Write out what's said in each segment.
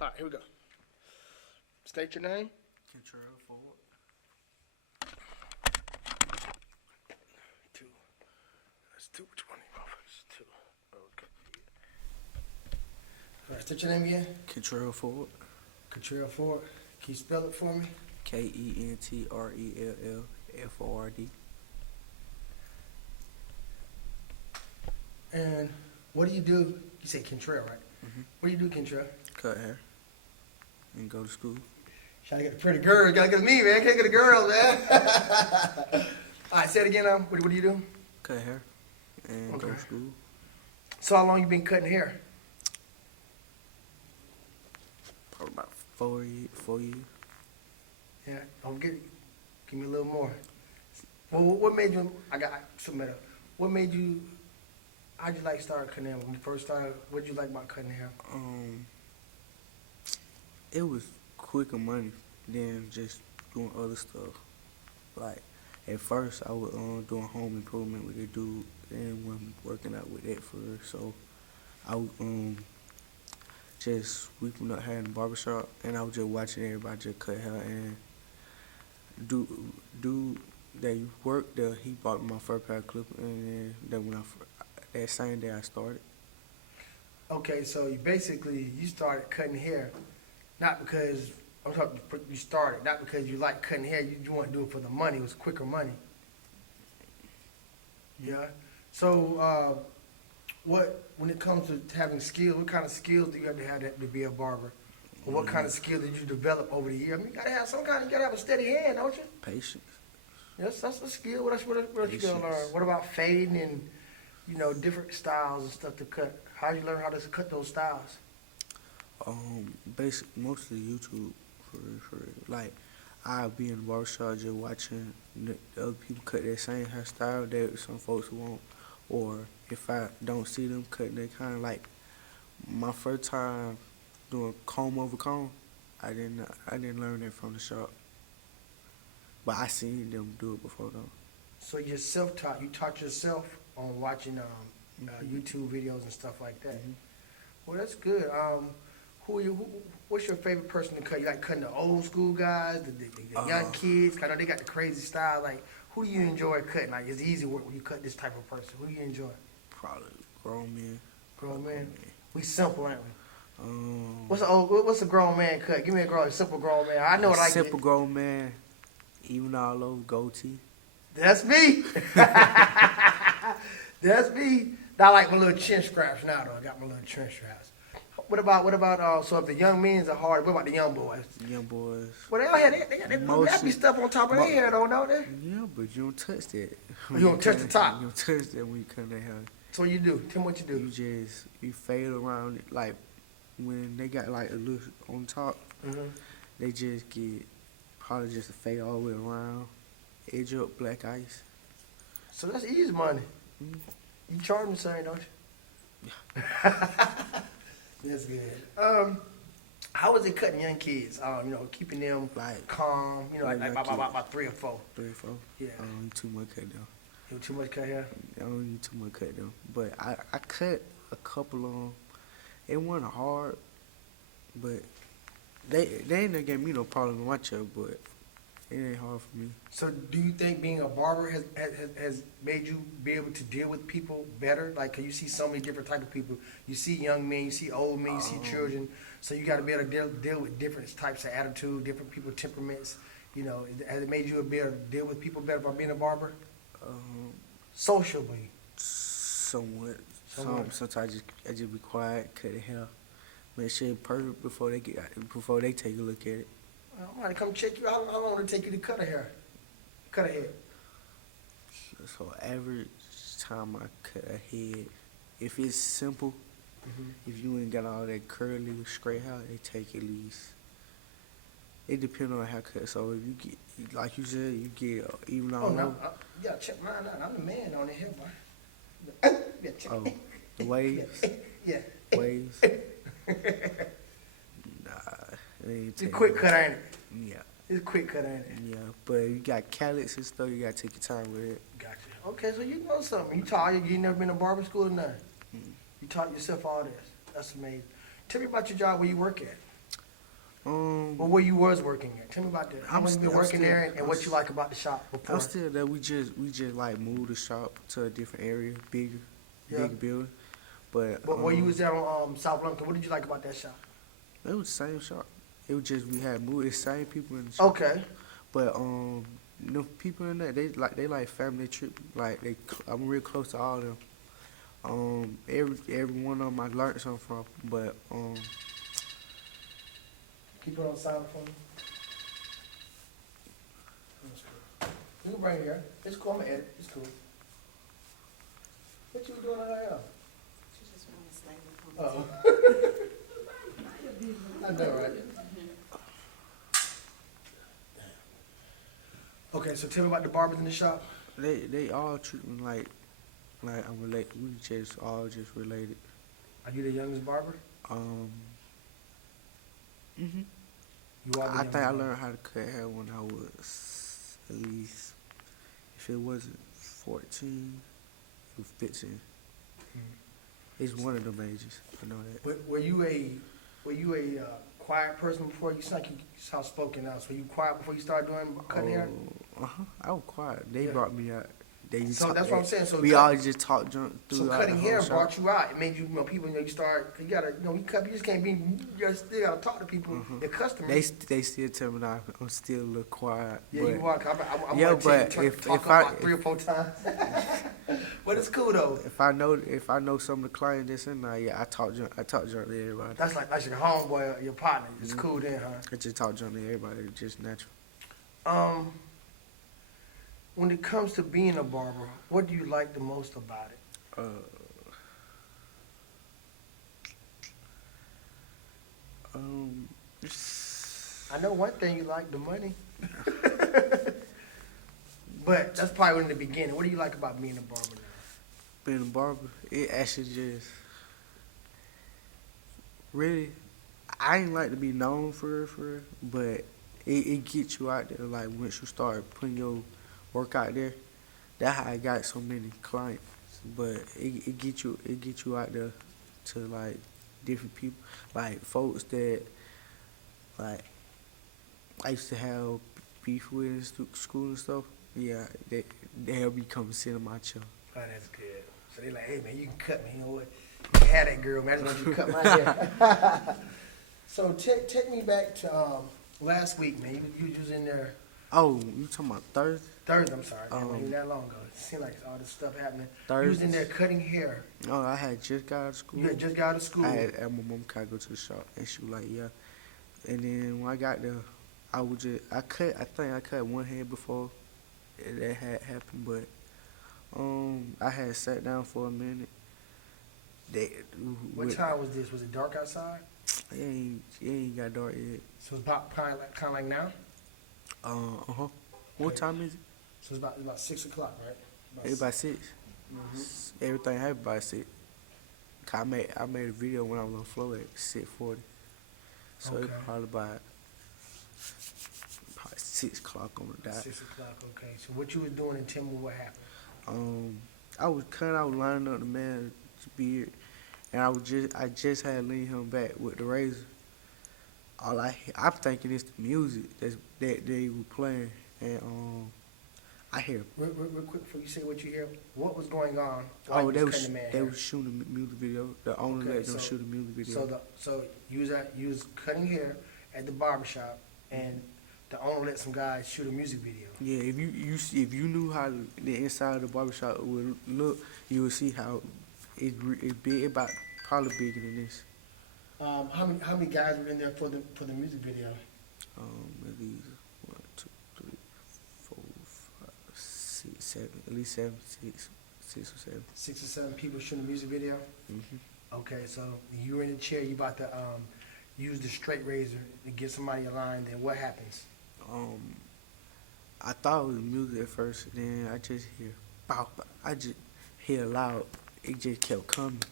All right, here we go. State your name. Control forward. Two. That's two. Which one? It's two. Okay. All right, state your name again. Control forward. Contrell Ford. Can you spell it for me? Kentrellford. And what do? You say Contrell, right? Mm-hmm. What do you do, Contrell? Cut hair. And go to school. Trying to get a pretty girl. Gotta get me, man. Can't get a girl, man. All right, say it again. What do you do? Cut hair. And go to school. So how long you been cutting hair? Probably about 4 years. Yeah. Give me a little more. Well, what made you? I got submit up. What made you? How'd you like start cutting hair when you first started? What did you like about cutting hair? It was quicker money than just doing other stuff. Like at first, I was doing home improvement with a dude, and wasn't working out with that first. So I was just sweeping up hair in the barbershop, and I was just watching everybody just cut hair. And dude that worked there, he bought me my first pair of clippers, and then that same day I started. Okay, so you started cutting hair, not because you started, not because you like cutting hair. You want to do it for the money. It was quicker money. Yeah. So, when it comes to having skills, what kind of skills do you have to be a barber? Or what kind of skill did you develop over the years? I mean, you gotta have a steady hand, don't you? Patience. Yes, that's a skill. What else you gotta learn? What about fading and, different styles and stuff to cut? How did you learn how to cut those styles? Mostly YouTube, for real. Like, I'll be in the barbershop just watching the other people cut that same hairstyle that some folks want. Or if I don't see them cutting, they kind of like my first time doing comb over comb. I didn't learn that from the shop, but I seen them do it before though. So you're self-taught. You taught yourself on watching YouTube videos and stuff like that. Mm-hmm. Well, that's good. What's your favorite person to cut? You like cutting the old school guys, the young kids? I know they got the crazy style. Like, who do you enjoy cutting? Like, it's easy work when you cut this type of person. Who do you enjoy? Probably grown men. Grown men. We simple, aren't we? What's What's a grown man cut? Give me a simple grown man. I know what I get. Simple grown man, even all over goatee. That's me. That's me. I like my little chin straps now, though. I got my little chin straps. What about so if the young men's are hard, what about the young boys? Young boys. Well, they all have they got that nappy stuff on top of their hair, though, don't they? Yeah, but you don't touch that. You don't touch the top. You don't touch that when you cut their hair. So what you do? Tell me what you do. You fade around it. Like when they got like a little on top, they just get probably just a fade all the way around, edge up black ice. So that's easy money. Mm-hmm. You charge them the same, don't you? Yeah. That's good. How is it cutting young kids? Keeping them like calm. Like about 3 or 4. 3 or 4. Yeah. I don't need too much cut down. You too much cut hair? I don't need too much cut down. But I cut a couple of them. It wasn't hard, but they ain't gave me no problem in my chair, but it ain't hard for me. So do you think being a barber has made you be able to deal with people better? Like, 'cause you see so many different type of people. You see young men, you see old men, you see children. So you got to be able to deal with different types of attitude, different people temperaments. Has it made you be able to deal with people better by being a barber? Socially. Somewhat. Sometimes I just be quiet, cut the hair, make sure it's perfect before they take a look at it. I'm going to come check you. How long will it take you to cut a hair? Cut a head? So average time I cut a head, if it's simple, if you ain't got all that curly straight hair, it take at least. It depends on the haircut. So if you get, like you said, you get even all over. You gotta check mine out. I'm the man on the hair, boy. The waves. Yeah. Waves. It's a quick cut, ain't it? Yeah. It's a quick cut, ain't it? Yeah, but you got callets and stuff, you gotta take your time with it. Gotcha. Okay, so you know something. You never been to barber school or nothing? You taught yourself all this. That's amazing. Tell me about your job, where you work at. Well, where you was working at? Tell me about that. How long you been working there, and what you like about the shop before? I'm still there. We just like moved the shop to a different area, bigger building. But Where you was there on South London, what did you like about that shop? it was the same shop. It was just we had moved the same people in the shop. Okay. But people in there, they like family trip. Like I'm real close to all of them. Every one of them I learned something from. But Keep it on silent for me. That's cool. You can bring it here. It's cool. I'm gonna edit. It's cool. What you doing out here? She just wanted to slay me. Oh. I know, right? Okay, so tell me about the barbers in the shop. they all treat me like I'm related. We just all just related. Are you the youngest barber? Mhm. You are the I youngest think I barber. learned how to cut hair when I was at least, if it wasn't 14, it was 15. It's one of them ages. I know that. Were you a quiet person before? You sound like you sound spoken now. So were you quiet before you started doing cutting hair? I was quiet. They Yeah. brought me out. So that's what I'm saying. So we all just talked junk through. So cutting hair brought you out. It made you, people, you start, you gotta, you cut, you just can't be, you still gotta talk to people, your customers. They still tell me that I'm still a little quiet. Yeah, but you walk. I'm Yeah, gonna tell you but to if talk I- about 3 or 4 times. But it's cool though. if I know some of the clients that's in there, yeah, I talk junk to everybody. That's your homeboy, or your partner. It's cool then, huh? I just talk junk to everybody. It's just natural. When it comes to being a barber, what do you like the most about it? I know one thing you like, the money. But that's probably in the beginning. What do you like about being a barber now? Being a barber, it actually just really. I ain't like to be known for real, but it gets you out there. Like once you start putting your work out there, that's how I got so many clients. But it get you out there to like different people, like folks that like I used to have beef with in school and stuff. Yeah, they'll be coming sit in my chair. Oh, that's good. So they like, hey man, you can cut me. You know what? You can have that girl, man. I just want you to cut my hair. So take me back to last week, man. You was in there Oh, you talking about Thursday? Thursday. I'm sorry, man. It wasn't that long ago. It seemed like all this stuff happening. You was Thursday. in there cutting hair. Oh, I had just got out of school. You had just got out of school. I had my mom kind of go to the shop, and she was like, yeah. And then when I got there, I think I cut one hair before that had happened, but I had sat down for a minute. What time was this? Was it dark outside? It ain't got dark yet. So it's about kind of like now. What time is it? So it's about 6 o'clock, right? It's about 6. Mhm. Everything happened by 6. I made a video when I was on floor at 6:40. So Okay. it's probably 6 o'clock on the dot. 6 o'clock. Okay. So what you was doing, and tell me what happened. I was lining up the man's beard, and I just had leaned him back with the razor. I'm thinking it's the music that they were playing, and I hear. Real quick before you say what you hear, what was going on? while you They cutting the man they hair? was shooting a music video. The owner Okay, let them so- shoot a music video. So you was cutting hair at the barbershop, and the owner let some guys shoot a music video. Yeah, if you knew how the inside of the barbershop would look, you would see how it big, about probably bigger than this. How many guys were in there for the music video? At least 1, 2, 3, 4, 5, 6, 7, at least 7, 6 or 7. 6 or 7 people shooting a music video. Mhm. Okay, so you were in the chair. You about to use the straight razor to get somebody aligned. Then what happens? I thought it was music at first, then I just hear bow, bow. I just hear loud. It just kept coming,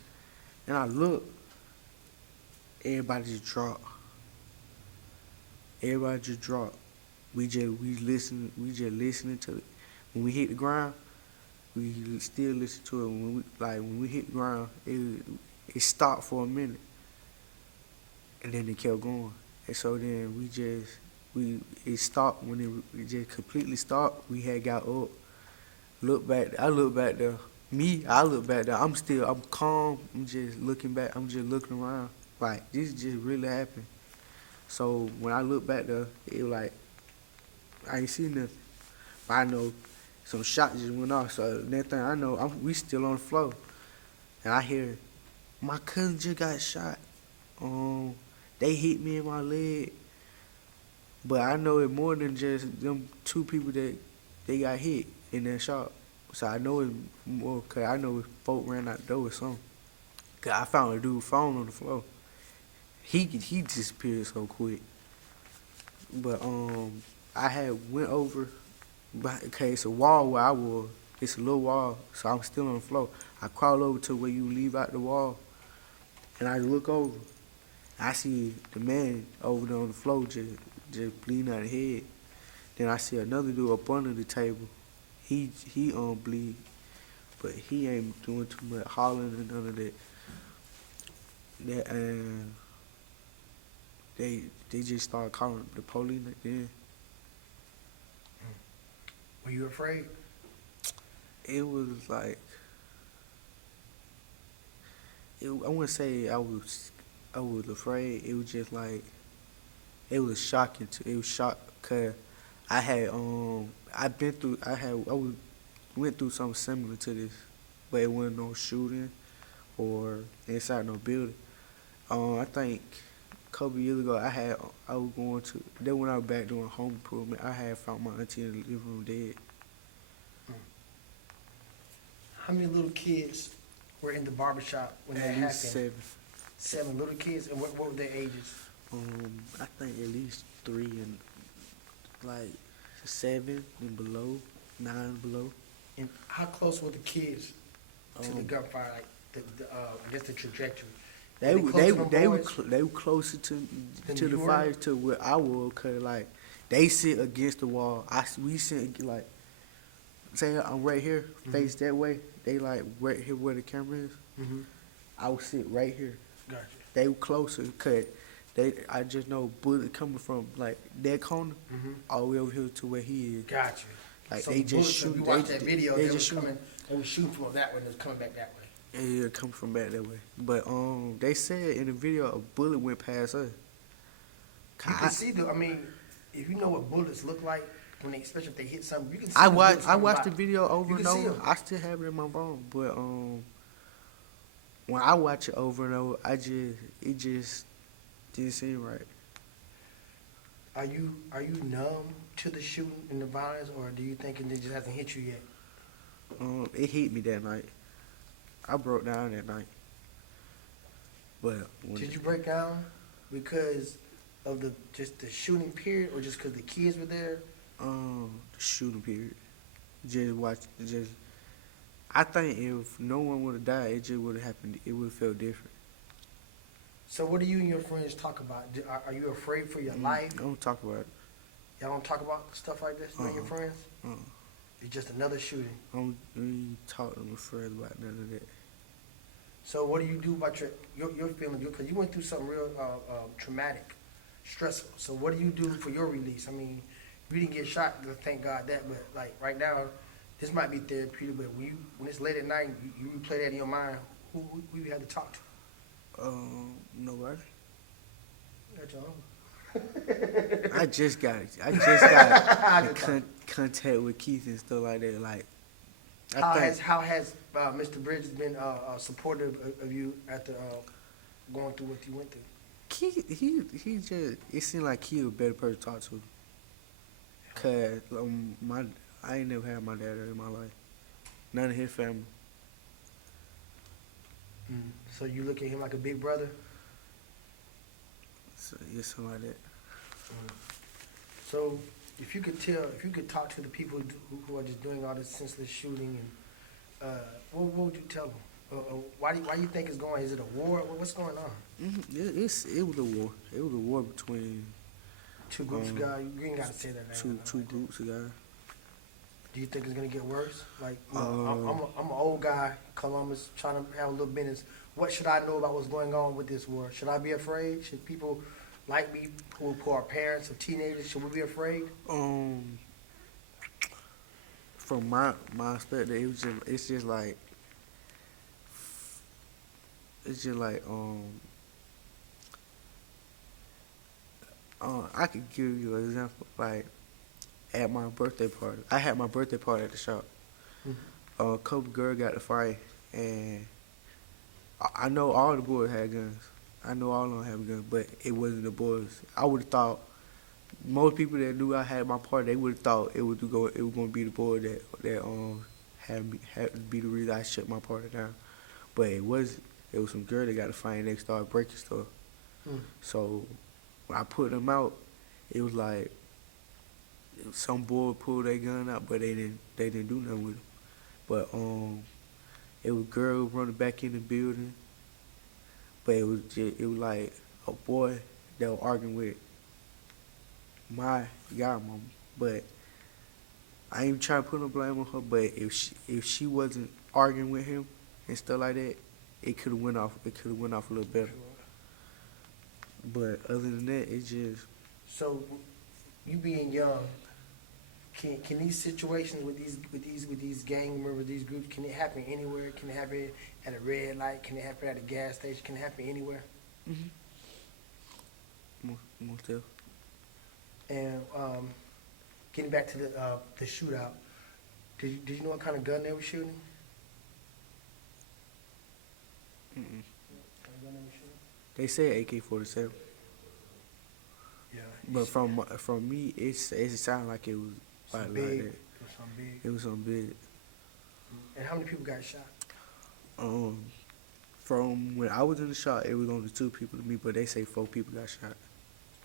and I looked. Everybody just dropped. Everybody just dropped. We just listening to it. When we hit the ground, we still listen to it. When we hit the ground, it stopped for a minute, and then it kept going. And so then it stopped. When it just completely stopped, we had got up, I look back there. I look back there. I'm calm. I'm just looking back. I'm just looking around. Like, this just really happened. So when I look back there, it was like, I ain't seen nothing. But I know some shots just went off. So next thing I know, we still on the floor. And I hear, my cousin just got shot. They hit me in my leg. But I know it more than just them two people that they got hit in that shop. So I know it more, because I know folk ran out the door or something. Because I found a dude's phone on the floor. He disappeared so quick. But I had went over, okay, it's a wall where I was. It's a little wall, so I'm still on the floor. I crawl over to where you leave out the wall, and I look over. I see the man over there on the floor just bleeding out of the head. Then I see another dude up under the table. He bleed, but he ain't doing too much hollering and none of that. And they just started calling the police then. Were you afraid? It was like, I wouldn't say I was afraid. It was just like, it was shocking. It was shock, cause I had went through something similar to this, but it wasn't no shooting or inside no building. I think a couple years ago when I was back doing home improvement, I had found my auntie in the living room dead. How many little kids were in the barbershop when that At happened? least 7. 7 little kids, and what were their ages? I think at least 3 and like 7 and below, 9 and below. And how close were the kids to the Um, gunfire? Like I guess the tragectory. They Were they close to them boys? they were closer to Than the you were? fire to where I was, cause like they sit against the wall. We sit like, say I'm right here, face that way. They like right here where the camera is. Mm-hmm. I would sit right here. Gotcha. They were closer, cause I just know bullet coming from like that corner Mm-hmm. all the way over here to where he is. Gotcha. Like So they the just bullets, shoot. if you watch that video, they they just was shoot. coming. They was shooting from that way. They was coming back that way. Yeah, come from back that way. But they said in the video a bullet went past us. You can see I mean, if you know what bullets look like when they, especially if they hit something, you can see. I the bullets coming watched by. the video over You and can see over. 'em. I still have it in my phone, but when I watch it over and over, it just didn't seem right. Are you numb to the shooting and the violence, or do you think it just hasn't hit you yet? It hit me that night. I broke down that night. But Did you break down because of the shooting period, or just because the kids were there? the shooting period, I think if no one would have died, it just would have happened. It would have felt different. So what do you and your friends talk about? Are you afraid for your life? Don't talk about it. Y'all don't talk about stuff like this, you and your friends? It's just another shooting. Don't really talk to my friends about none of that. So what do you do about your feelings? Because you went through something real traumatic, stressful. So what do you do for your release? I mean, you didn't get shot, thank God that, but like right now, this might be therapeutic, but when it's late at night, you replay that in your mind, who you had to talk to? Nobody. That's your own. I just got in contact with Keith and stuff like that. Like, How has Mr. Bridges been supportive of you after going through what you went through? Keith, he just, it seemed like he was a better person to talk to. Cause I ain't never had my dad in my life. None of his family. So you look at him like a big brother? So yeah, something like that. So if you could talk to the people who are just doing all this senseless shooting, and what would you tell them? Why do you think it's going? Is it a war? What's going on? It was a war. It was a war between Two groups of guys. You ain't got to say that now. two groups of guys. Do you think it's gonna get worse? Like, you know, I'm an old guy, Columbus, trying to have a little business. What should I know about what's going on with this war? Should I be afraid? Should people like me who are parents of teenagers? Should we be afraid? From my perspective, it's just like I could give you an example. Like at my birthday party, I had my birthday party at the shop. A couple girls got to fight, and I know all the boys had guns. I know all of them have guns, but it wasn't the boys. I would have thought most people that knew I had my party, they would have thought it was going to be the boy that had to be the reason I shut my party down. But it wasn't. It was some girl that got to fight, and they started breaking stuff. So when I put them out, it was like some boy pulled their gun out, but they didn't do nothing with it. But it was girls running back in the building, but it was like a boy that was arguing with my godmama. But I ain't trying to put no blame on her. But if she wasn't arguing with him and stuff like that, it could have went off. It could have went off a little better. But other than that, it's just. So, you being young, can these situations with these gang members, these groups, can it happen anywhere? Can it happen at a red light? Can it happen at a gas station? Can it happen anywhere? Most definitely. And getting back to the shootout, did you know what kind of gun they were shooting? Mm-mm. What kind of gun they were shooting? They said AK-47, Yeah. but from me, it sounded like it was Something like big. that. It was something big. It was something big. And how many people got shot? From when I was in the shop, it was only 2 people to me, but they say 4 people got shot.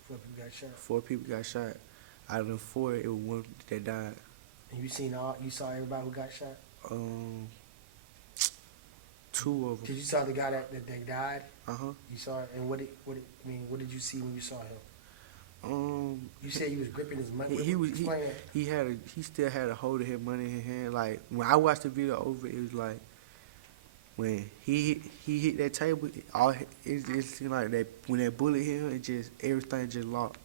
4 people got shot. 4 people got shot. Out of them 4, it was 1 that died. And you saw everybody who got shot? 2 of them. Did you saw the guy that died? Uh-huh. You saw it, and what did you see when you saw him? You said he was gripping his money. Explain that. He still had a hold of his money in his hand. Like when I watched the video over, it was like when he hit that table, it seemed like that when that bullet hit him, everything just locked.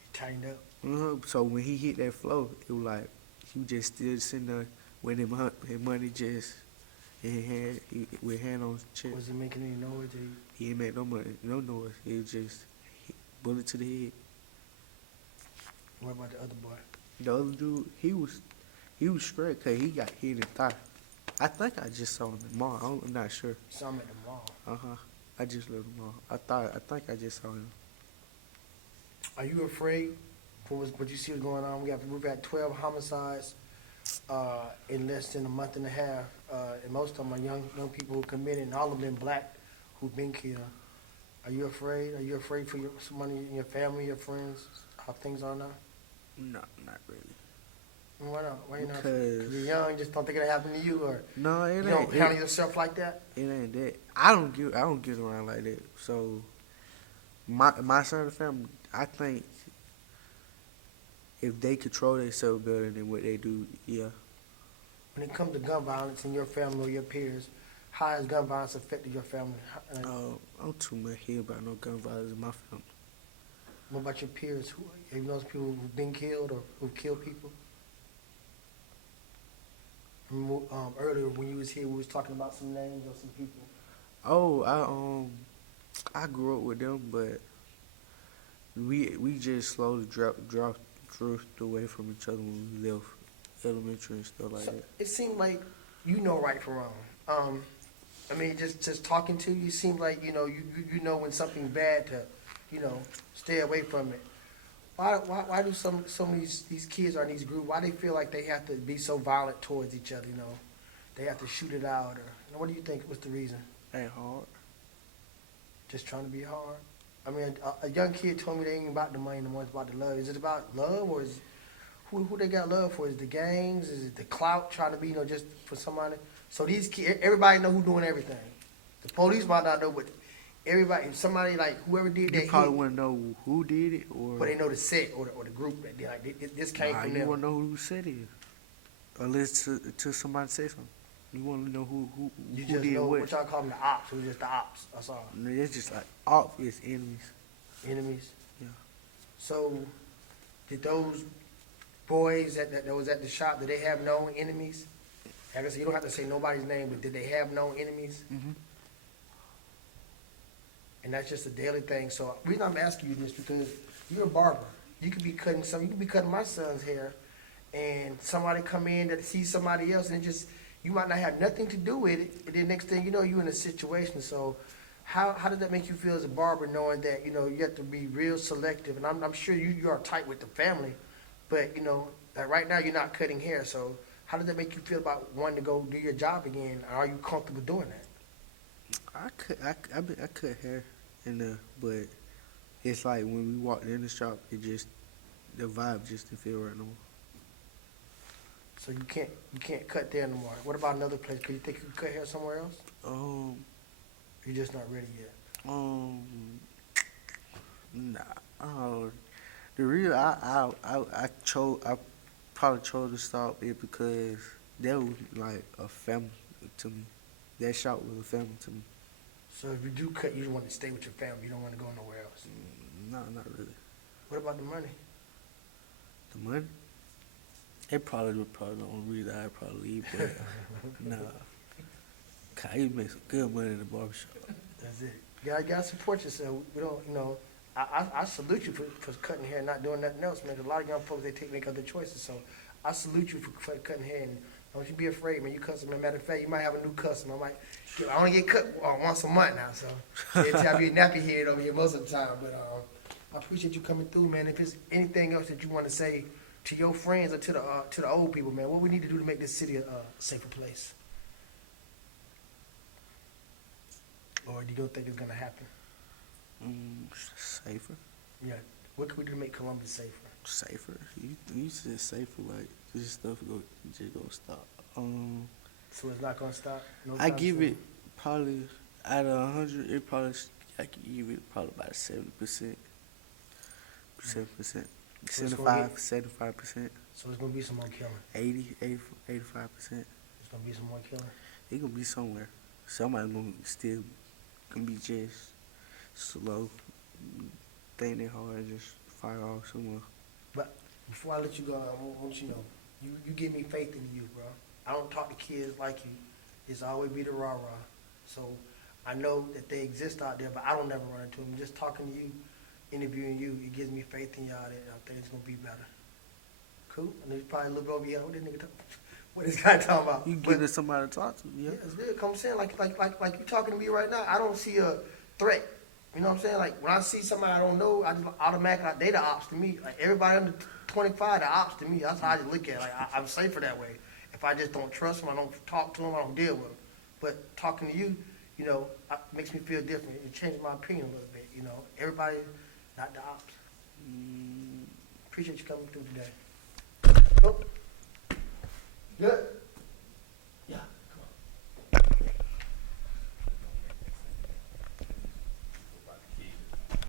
He tightened up. So when he hit that floor, it was like he was just still sitting there with his money just in his hand, with hand on his chest. Was he making any noise? He didn't make no noise. It was just bullet to the head. What about the other boy? The other dude, he was straight because he got hit in the thigh. I think I just saw him in the mall. I'm not sure. You saw him at the mall. I just left the mall. I think I just saw him. Are you afraid for what you see what's going on? We've got 12 homicides in less than a month and a half, and most of them are young people who committed, and all of them black who've been killed. Are you afraid? Are you afraid for somebody in your family, your friends, how things are now? No, not really. Why not? Why you not? Because You're young, just don't think it'll happen to you, or no, it you ain't. don't handle yourself like that. It ain't that. I don't get around like that. So my side of the family, I think if they control themselves better than what they do, yeah. When it comes to gun violence in your family or your peers, how has gun violence affected your family? I'm too much here about no gun violence in my family. What about your peers? Have you known people who've been killed or who've killed people? Earlier when you was here, we was talking about some names of some people. Oh, I grew up with them, but we just slowly drifted away from each other when we left elementary and stuff like that. It seemed like you know right from wrong. I mean, just talking to you, it seemed like you know when something bad to, stay away from it. Why do some of these kids or in these groups, why they feel like they have to be so violent towards each other? They have to shoot it out, or what do you think? What's the reason? Ain't hard. Just trying to be hard. I mean, a young kid told me they ain't about the money no more, it's about the love. Is it about love, or is who they got love for? Is it the gangs? Is it the clout trying to be, just for somebody? So these kids, everybody know who doing everything. The police might not know, but everybody, somebody like whoever did that. You probably want to know who did it, or but they know the set or the group that did. Like this came from them. You want to know who said it, unless to somebody say something. You want to know who You just did know what. what y'all call them, the ops. It was just the ops. That's all. It's just like ops is enemies. Enemies? Yeah. So, did those boys that was at the shop, did they have known enemies? Like I said, you don't have to say nobody's name, but did they have known enemies? Mm-hmm. And that's just a daily thing. So, the reason I'm asking you this because you're a barber. You could be cutting my son's hair, and somebody come in that sees somebody else, and it just, you might not have nothing to do with it, and then next thing you know, you're in a situation. So, how does that make you feel as a barber, knowing that, you know, you have to be real selective? And I'm sure you are tight with the family, but, you know, like right now you're not cutting hair. So, how does that make you feel about wanting to go do your job again? Are you comfortable doing that? I cut hair in there, but it's like when we walked in the shop, the vibe just didn't feel right no more. So you can't cut there no more. What about another place? Could you think you could cut hair somewhere else? You're just not ready yet. Nah. The real I probably chose to stop it because that was like a family to me. That shop was a family to me. So if you do cut, you want to stay with your family. You don't want to go nowhere else. No, not really. What about the money? The money? It probably the only reason I'd probably leave, but nah. I used to make some good money in the barbershop. That's it. You gotta support yourself. We don't, you know, I salute you for cutting hair and not doing nothing else, man. A lot of young folks, make other choices. So I salute you for cutting hair. And don't you be afraid, man. You customer. Matter of fact, you might have a new customer. I only get cut once a month now, so it's have you a nappy head over here most of the time. But I appreciate you coming through, man. If there's anything else that you want to say to your friends or to the old people, man, what we need to do to make this city a safer place? Or do you don't think it's gonna happen? Safer. Yeah. What can we do to make Columbus safer? Safer. You said safer, like this stuff just gonna stop. So it's not gonna stop. No I time give soon? it probably out of 100. I can give it probably about 70%. 7%. So it's gonna 75%. So it's gonna be some more killing. 85%. It's gonna be some more killing. It gonna be somewhere. Somebody gonna be just slow, thinking hard, and just fire off somewhere. But before I let you go, I want you to know, you give me faith in you, bro. I don't talk to kids like you. It's always be the rah-rah. So I know that they exist out there, but I don't never run into them. Just talking to you, interviewing you, it gives me faith in y'all that I think it's gonna be better. Cool? And there's probably a little bit over here. What this guy talking about? You give it somebody to talk to, yeah. Yeah, it's good. Come saying like you talking to me right now. I don't see a threat. You know what I'm saying? Like when I see somebody I don't know, I just automatically they the ops to me. Like everybody under 25, the ops to me. That's how I just look at it. Like I'm safer that way. If I just don't trust them, I don't talk to them, I don't deal with them. But talking to you, you know, makes me feel different. It changes my opinion a little bit. You know, everybody not the ops. Appreciate you coming through today. Oh. Good.